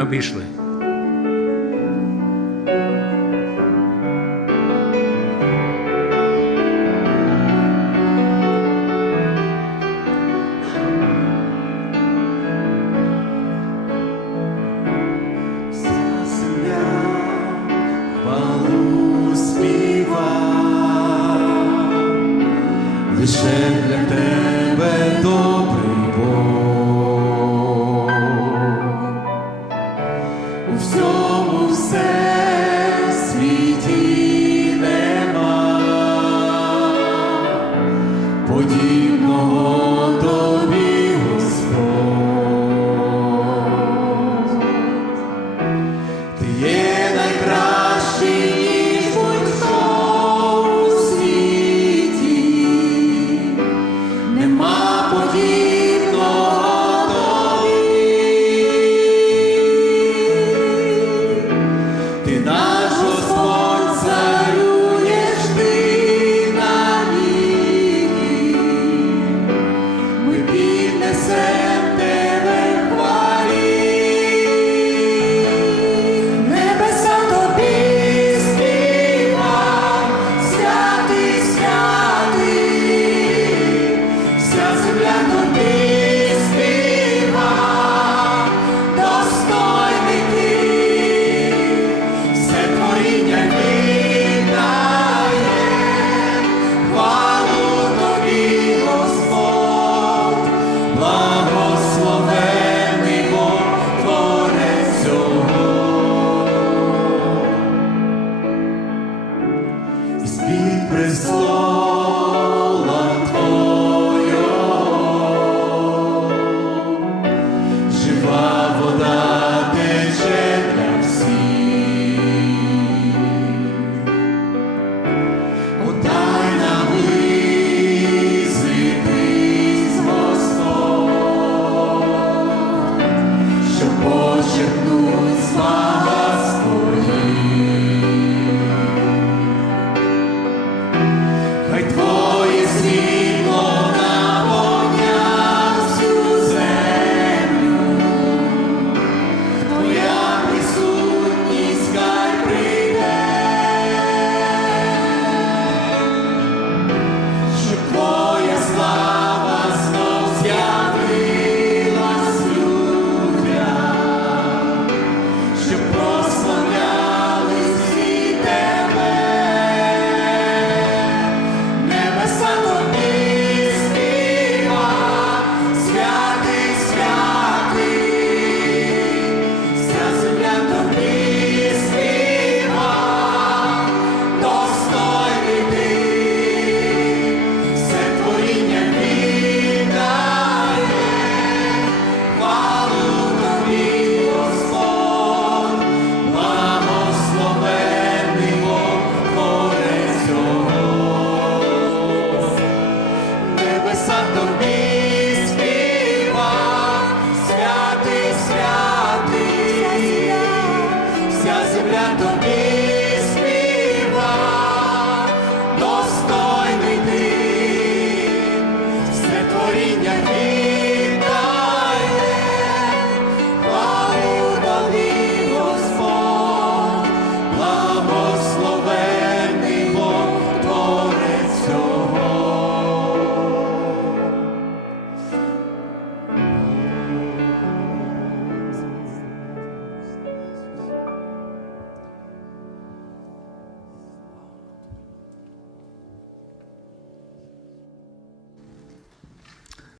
обійшли. Лише для тебе добрий Подібно say. від престол. небеса тобі співа, святий, святий, вся земля тобі співа, достойний ти, все творіння.